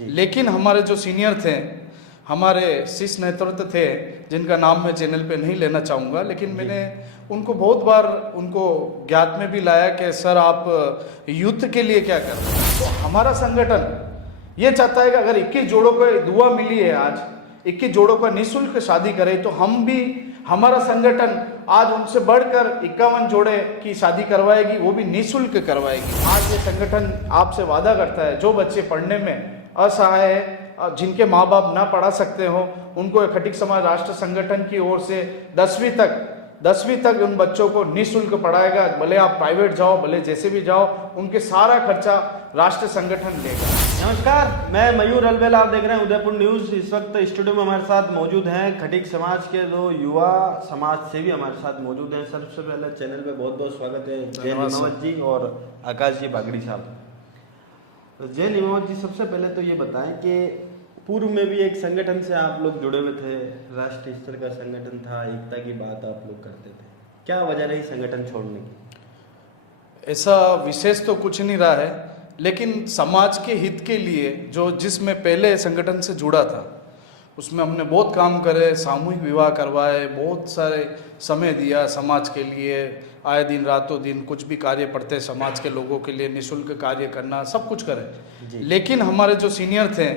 लेकिन हमारे जो सीनियर थे, हमारे शीर्ष नेतृत्व थे, जिनका नाम मैं चैनल पे नहीं लेना चाहूँगा, लेकिन मैंने उनको बहुत बार उनको ज्ञात में भी लाया कि सर आप यूथ के लिए क्या कर रहे हैं। तो हमारा संगठन ये चाहता है कि अगर 21 जोड़ों को दुआ मिली है, आज 21 जोड़ों का निःशुल्क शादी करें, तो हम भी, हमारा संगठन आज उनसे बढ़कर 51 जोड़े की शादी करवाएगी, वो भी निःशुल्क करवाएगी। आज ये संगठन आपसे वादा करता है, जो बच्चे पढ़ने में असहाय है, जिनके माँ बाप ना पढ़ा सकते हो, उनको खटीक समाज राष्ट्र संगठन की ओर से 10वीं तक उन बच्चों को निःशुल्क पढ़ाएगा। भले आप प्राइवेट जाओ, भले जैसे भी जाओ, उनके सारा खर्चा राष्ट्र संगठन लेगा। नमस्कार, मैं मयूर अलवेला, आप देख रहे हैं उदयपुर न्यूज। इस वक्त स्टूडियो में हमारे साथ मौजूद हैं खटीक समाज के दो युवा समाज सेवी हमारे साथ मौजूद हैं। सबसे पहले चैनल पे बहुत बहुत स्वागत है जय निमावत जी और आकाश जी बागड़ी साहब। तो जय निमावत जी, सबसे पहले तो ये बताएं कि पूर्व में भी एक संगठन से आप लोग जुड़े हुए थे, राष्ट्रीय स्तर का संगठन था, एकता की बात आप लोग करते थे, क्या वजह रही संगठन छोड़ने की? ऐसा विशेष तो कुछ नहीं रहा है, लेकिन समाज के हित के लिए जिसमें पहले संगठन से जुड़ा था, उसमें हमने बहुत काम करे, सामूहिक विवाह करवाए, बहुत सारे समय दिया समाज के लिए, आए दिन रातों दिन कुछ भी कार्य पड़ते समाज के लोगों के लिए, निःशुल्क कार्य करना, सब कुछ करे। लेकिन हमारे जो सीनियर थे,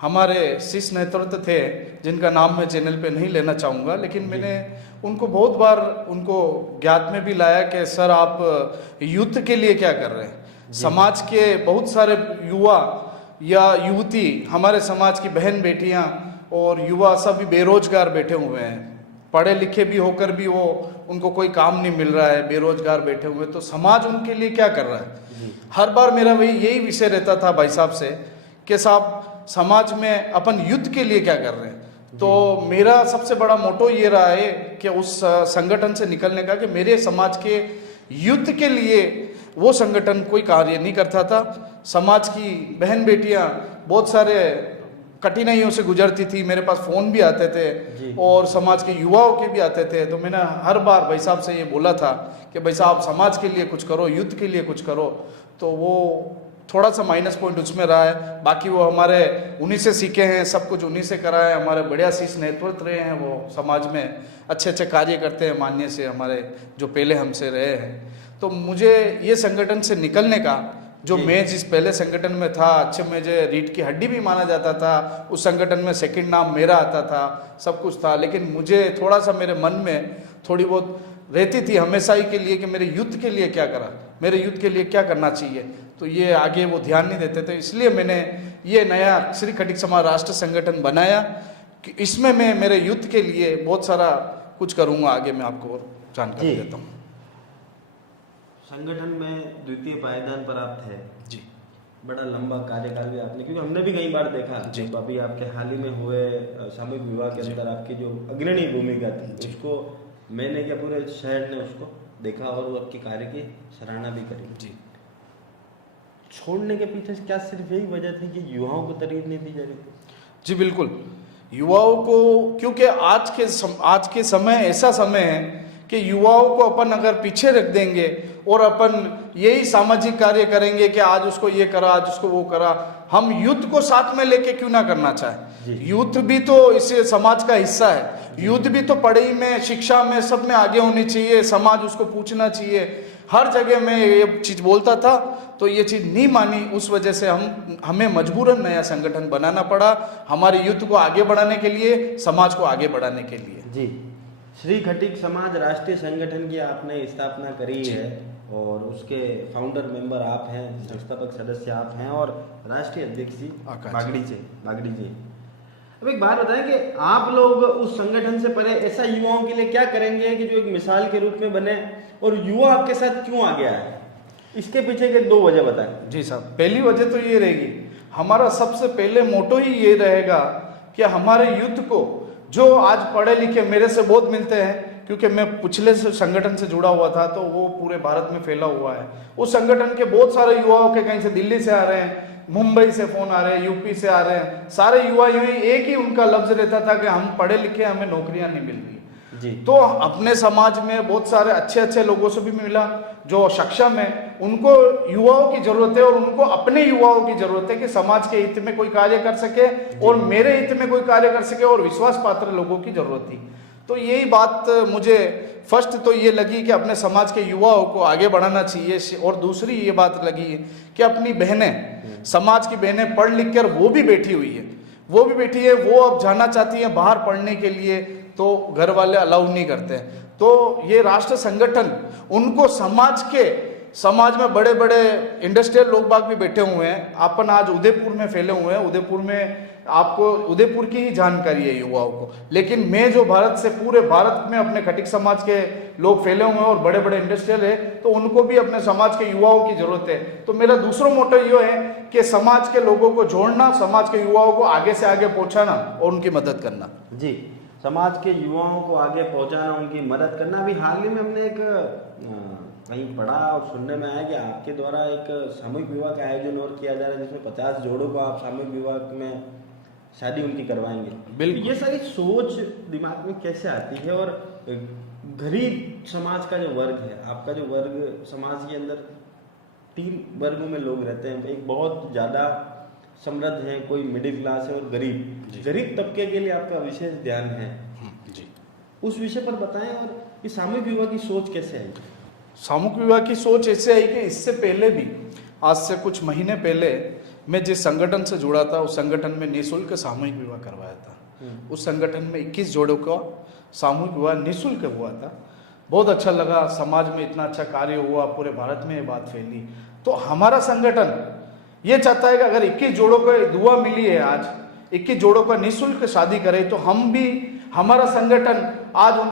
हमारे शीर्ष नेतृत्व थे, जिनका नाम मैं चैनल पे नहीं लेना चाहूँगा, लेकिन मैंने उनको बहुत बार उनको ज्ञात में भी लाया कि सर आप यूथ के लिए क्या कर रहे हैं। समाज के बहुत सारे युवा या युवती, हमारे समाज की बहन बेटियां और युवा सभी बेरोजगार बैठे हुए हैं, पढ़े लिखे भी होकर भी उनको कोई काम नहीं मिल रहा है, बेरोजगार बैठे हुए। तो समाज उनके लिए क्या कर रहा है। हर बार मेरा यही विषय रहता था भाई साहब से कि साहब समाज में अपन युद्ध के लिए क्या कर रहे हैं। तो मेरा सबसे बड़ा मोटो ये रहा है कि उस संगठन से निकलने का, कि मेरे समाज के युद्ध के लिए वो संगठन कोई कार्य नहीं करता था। समाज की बहन बेटियां बहुत सारे कठिनाइयों से गुजरती थी, मेरे पास फ़ोन भी आते थे और समाज के युवाओं के भी आते थे। तो मैंने हर बार भाई साहब से ये बोला था कि भाई साहब समाज के लिए कुछ करो, युद्ध के लिए कुछ करो। तो वो थोड़ा सा माइनस पॉइंट उसमें रहा है, बाकी वो हमारे उन्हीं से सीखे हैं, सब कुछ उन्हीं से करा है। हमारे बढ़िया शीर्ष नेतृत्व रहे हैं, वो समाज में अच्छे अच्छे कार्य करते हैं, मान्य से हमारे जो पहले हमसे रहे हैं। तो मुझे ये संगठन से निकलने का, मैं जिस पहले संगठन में था, अच्छे मुझे रीढ़ की हड्डी भी माना जाता था, उस संगठन में सेकंड नाम मेरा आता था, सब कुछ था, लेकिन मुझे थोड़ा सा मेरे मन में थोड़ी बहुत रहती थी हमेशा ही के लिए कि मेरे युद्ध के लिए क्या करा, मेरे युद्ध के लिए क्या करना चाहिए। तो ये आगे वो ध्यान नहीं देते थे, इसलिए मैंने ये नया श्री खटीक समाज राष्ट्र संगठन बनाया कि इसमें मैं मेरे युद्ध के लिए बहुत सारा कुछ करूँगा। आगे मैं आपको और जानकारी देता हूँ। संगठन में द्वितीय पायदान पर आप थे जी, बड़ा लंबा कार्यकाल भी आपने, क्योंकि हमने भी कई बार देखा जी, अभी आपके हाल ही में हुए सामूहिक विवाह के अंदर आपकी जो अग्रणी भूमिका थी, उसको मैंने क्या पूरे शहर ने उसको देखा और आपके कार्य की सराहना भी करी जी। छोड़ने के पीछे क्या सिर्फ यही वजह थी कि युवाओं को तरजीह नहीं दी जा रही थी? जी बिल्कुल, युवाओं को, क्योंकि आज के समय ऐसा समय है कि युवाओं को अपन अगर पीछे रख देंगे और अपन यही सामाजिक कार्य करेंगे कि आज उसको ये करा, आज उसको वो करा, हम युद्ध को साथ में लेके क्यों ना करना चाहे। युद्ध भी तो इस समाज का हिस्सा है, युद्ध भी तो पढ़ाई में, शिक्षा में, सब में आगे होनी चाहिए, समाज उसको पूछना चाहिए। हर जगह में ये चीज़ बोलता था, तो ये चीज़ नहीं मानी, उस वजह से हमें मजबूरन नया संगठन बनाना पड़ा, हमारे युद्ध को आगे बढ़ाने के लिए, समाज को आगे बढ़ाने के लिए। जी, श्री खटीक समाज राष्ट्रीय संगठन की आपने स्थापना करी है और उसके फाउंडर मेंबर आप हैं, संस्थापक सदस्य आप हैं और राष्ट्रीय अध्यक्ष जी बागड़ी जी। अब एक बात बताएं कि आप लोग उस संगठन से परे ऐसा युवाओं के लिए क्या करेंगे कि जो एक मिसाल के रूप में बने, और युवा आपके साथ क्यों आ गया है, इसके पीछे के दो वजह बताएं। जी साहब, पहली वजह तो ये रहेगी, हमारा सबसे पहले मोटो ही ये रहेगा कि हमारे युद्ध को, जो आज पढ़े लिखे मेरे से बहुत मिलते हैं, क्योंकि मैं पिछले संगठन से जुड़ा हुआ था, तो वो पूरे भारत में फैला हुआ है। उस संगठन के बहुत सारे युवाओं के, कहीं से दिल्ली से आ रहे हैं, मुंबई से फोन आ रहे हैं, यूपी से आ रहे हैं, सारे युवा यही एक ही उनका लफ्ज रहता था कि हम पढ़े लिखे, हमें नौकरियां नहीं मिल रही। जी। तो अपने समाज में बहुत सारे अच्छे अच्छे लोगों से भी मिला जो सक्षम है, उनको युवाओं की जरूरत है और उनको अपने युवाओं की जरूरत है कि समाज के हित में कोई कार्य कर सके और मेरे हित में कोई कार्य कर सके, और विश्वास पात्र लोगों की जरूरत थी। तो यही बात मुझे फर्स्ट तो ये लगी कि अपने समाज के युवाओं को आगे बढ़ाना चाहिए, और दूसरी ये बात लगी कि अपनी बहनें, समाज की बहनें पढ़ लिख कर वो भी बैठी हुई है, वो अब जाना चाहती हैं बाहर पढ़ने के लिए, तो घर वाले अलाउ नहीं करते हैं। तो ये राष्ट्र संगठन उनको समाज में बड़े बड़े इंडस्ट्रियल लोग बाग भी बैठे हुए हैं, अपन आज उदयपुर में फैले हुए हैं, उदयपुर में आपको उदयपुर की ही जानकारी है युवाओं को, लेकिन मैं जो भारत से पूरे भारत में अपने खटिक समाज के लोग फैले हुए हैं और बड़े बड़े इंडस्ट्रियल है, तो उनको भी अपने समाज के युवाओं की जरूरत है। तो मेरा दूसरा मोटो ये है कि समाज के लोगों को जोड़ना, समाज के युवाओं को आगे से आगे पहुंचाना और उनकी मदद करना। जी, समाज के युवाओं को आगे पहुंचाना, उनकी मदद करना। अभी हाल ही में हमने एक कहीं पढ़ा और सुनने में आया कि आपके द्वारा एक सामूहिक विवाह का आयोजन और किया जा रहा है, जिसमें 50 जोड़ों को आप सामूहिक विवाह में शादी उनकी करवाएंगे। बिल्कुल। ये सारी सोच दिमाग में कैसे आती है? और गरीब समाज का जो वर्ग है, आपका जो वर्ग, समाज के अंदर 3 वर्गों में लोग रहते हैं, एक बहुत ज़्यादा समृद्ध है, कोई मिडिल क्लास है, और गरीब तबके के लिए आपका विशेष ध्यान है जी। उस विषय पर बताएं। और ये सामूहिक विवाह की सोच कैसे आई? सामूहिक विवाह की सोच ऐसे आई कि इससे पहले भी, आज से कुछ महीने पहले, मैं जिस संगठन से जुड़ा था उस संगठन में निःशुल्क सामूहिक विवाह करवाया था। उस संगठन में 21 जोड़ों का सामूहिक विवाह निःशुल्क हुआ था। बहुत अच्छा लगा, समाज में इतना अच्छा कार्य हुआ, पूरे भारत में ये बात फैली। तो हमारा संगठन ये चाहता है कि अगर 21 जोड़ों को दुआ मिली है, आज 21 जोड़ों का निःशुल्क शादी करें, तो हम भी, हमारा संगठन आज